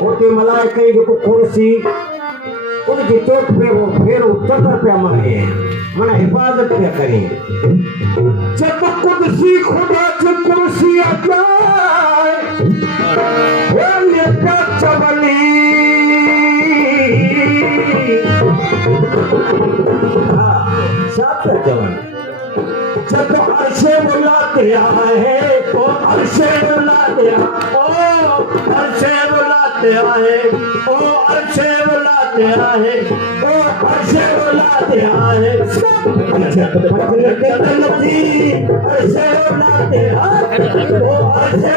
होती मलाई कई जो कुर्सी उनकी चोट पे वो फिर चक्कर पे मारे मना हिफाजत पे करें जब कुर्सी खुदा से कुर्सी जाए वो ये चबली साथ जवान जब अर्शे बुलाते आए तो अर्शे बुलाते ओ अर्शे बुलाते आए ओ अर्शे बुलाते आए ओ अर्शे बुलाते आए जब पकड़ के तलती अर्शे बुलाते आए ओ अर्शे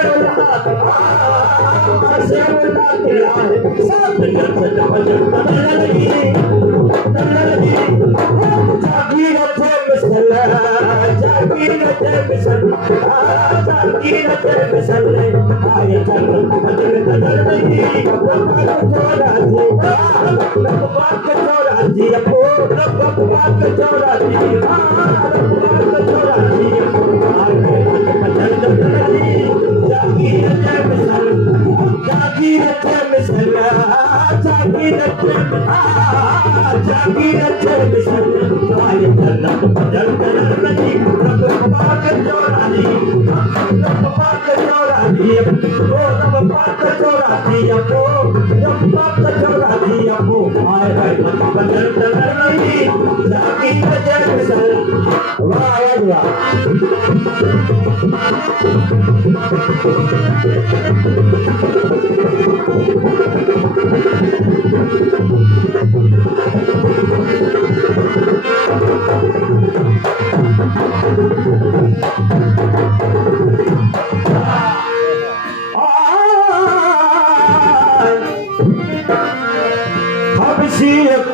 बुलाते आए सब जब लगी जागी रखे मिसला जागी रखे मिसला जागी रखे मिसला आए चल बदल नहीं चोरा जी अपो चोरा जी जागी रखे मिसला जागी रखे मिसला जागी रखे मिसला आए चल बदल नहीं चोरा जी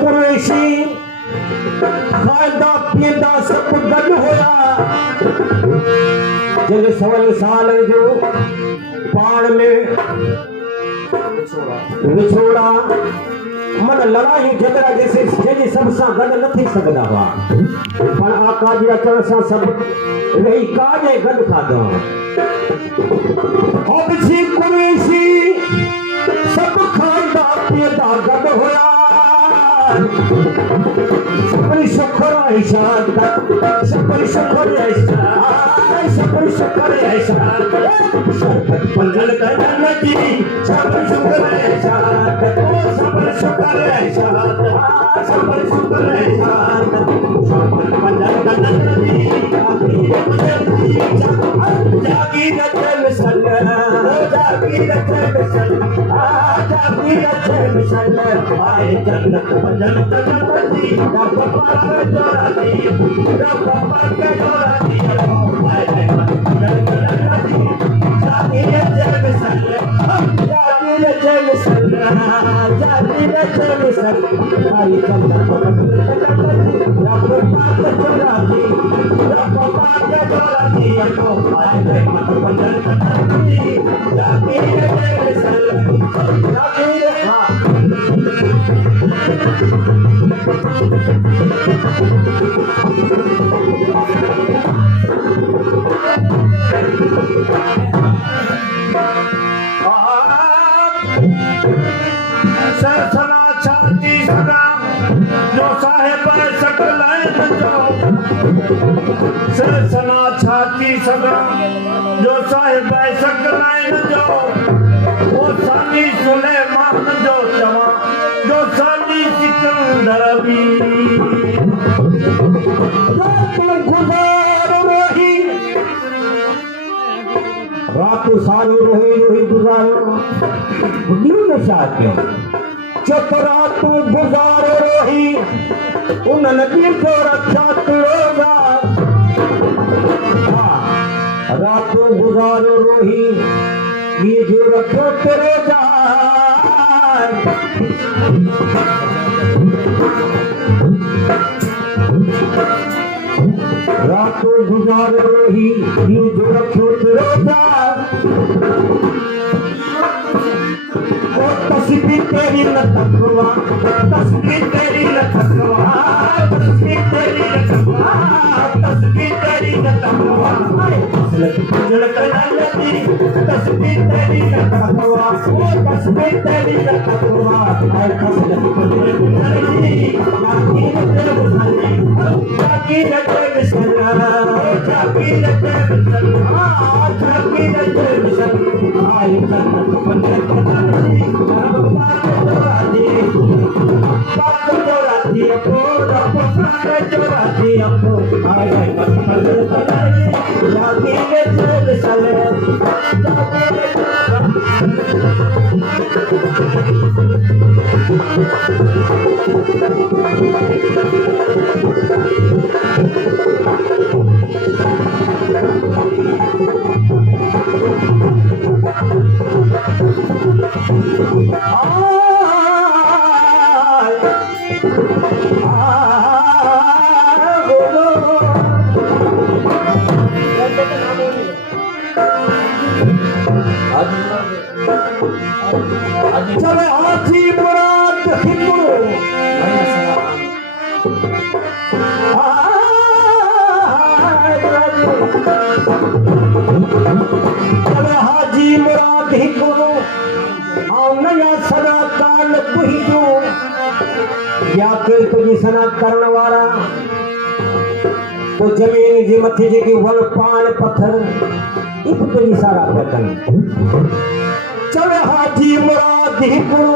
कुरैशी खादा पीदा सब गल होया जब 16 साल जो पाण में विछोड़ा मन लड़ाई झगड़ा जैसे जैसे सब सा गड न थी सकदा हुआ पर आका जी अचण सा सब रही काजे गड खादो हबसी कुरैशी सब खादा पीदा गड होया सबरी शुक्र ऐसा सबरी शुक्र ऐसा सबरी शुक्र ऐसा सरपत पंजल करना जी सबरी शुक्र ऐसा सबरी शुक्र ऐसा सबरी शुक्र ऐसा सरपत पंजल करना जी जागी रखे मिसला जागी रखे मिसला जागी रखे मिसला आए जन्नत जन्नत जन्नती या पापा के जोड़ा दी या पापा के जोड़ा दी आए जन्नती जागी रखे मिसला जागी रखे मिसला जागी रखे मिसला आए जन्नत जन्नती या पापा के जोड़ा दी या पापा के जोड़ा दी आए जन्नत जन्नती जागी रखे मिसला जागी सरसना छाती सदा जो साहेब सकलाइन जो सरसना छाती सदा जो साहेब सकलाइन जो वो सानी सुलेमान जो जवा जो सानी सिकंदर भी रात सारो रोही रोही गुजारो दिल में साथ चतरा तू गुजारो रोही उन नदी को रक्षा तोगा रात गुजारो रोही ये जो रखो तेरे रातों गुजार रोही ये जो रखो तेरे तस्वीर तेरी न तकवा, तस्वीर तेरी न तकवा, तस्वीर तेरी न तकवा, तस्वीर तेरी न तकवा, फजल कलालती तस्वीर तेरी न तकवा, ओ तस्वीर तेरी न तकवा, फजल कलालती याकीन तेरे बुझानी, याकीन तेरे सना, याकीन तेरे सना, याकीन तेरे सना, आई जन्नत फजल कलालती पाक चोराती अपो रब पाक चोराती अपो आए फजल कलालती याकीन तेरे सना, चले हाथी मुराद हिंदू चले हाजी मुराद हिंदू नया सना काल कुहिजू या के तुझी सना करण वारा तो जमीन जी मथे जेकी वल पान पत्थर इक तुझी सारा पतन चले हाजी मुराद हिकड़ो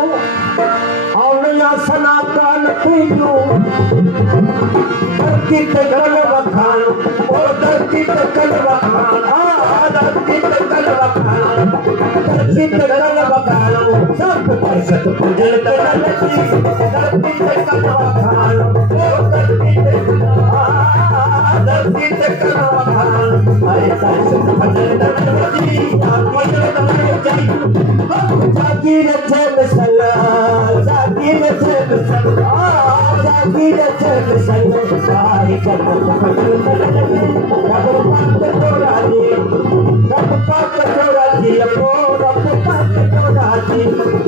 नया सना काल कुहिजू धरती ते गल वखान ओ धरती ते गल वखान धरती ते गल वखान धरती ते गल वखान सब पैसत पूजन कलालती धरती ते गल वखान ओ धरती ते गल वखान आए पैसत पूजन कलालती पूजन कलालती जागीर थे मिसला जागीर थे मिसला जागीर थे मिसला सारी जन्नत फजल कलालती रब पाक चोराती अपो रब पाक चोराती